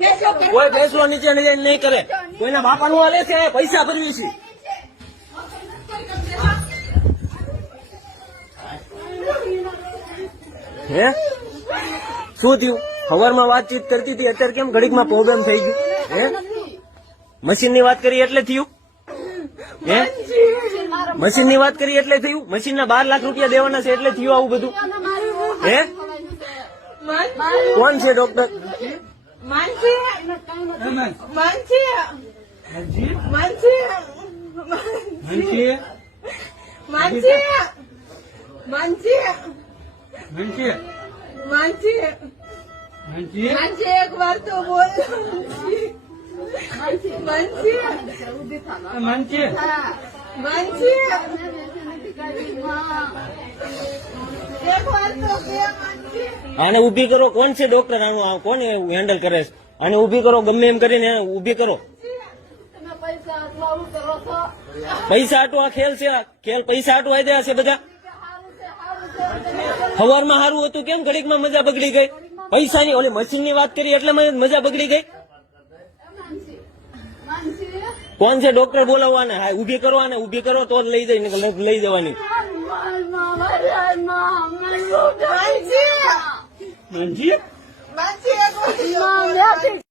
કોઈ બેસવો નીચે નહીં કરે, કોઈના બાપાનું હાલે છે, પૈસા ભરવી છે. હે શું થયું? સવારમાં વાતચીત કરતી હતી, અત્યારે કેમ ઘડીકમાં પ્રોબ્લેમ થઈ ગયું? હે મશીન ની વાત કરી એટલે થયું? હે મશીન ની વાત કરી એટલે થયું? મશીન ના 12 લાખ રૂપિયા દેવાના છે એટલે થયું આવું બધું? હે કોણ છે ડોક્ટર? એક વાર તો બોલ. આને ઉભી કરો. કોણ છે ડોક્ટર? આનું કોણ હેન્ડલ કરે છે? આને ઉભી કરો, ગમે એમ કરીને ઉભી કરો. પૈસા હાટું આ ખેલ છે? ખેલ પૈસા હાટું આઈ છે બધા? સવારમાં સારું હતું, કેમ ઘડીકમાં મજા બગડી ગઈ? પૈસાની ઓલી મશીન ની વાત કરી એટલે મજા બગડી ગઈ. કોણ છે ડોક્ટર? બોલાવવાને. હા ઉભી કરો, આને ઉભી કરો તો જ લઈ જાય, લઈ જવાની. માનસી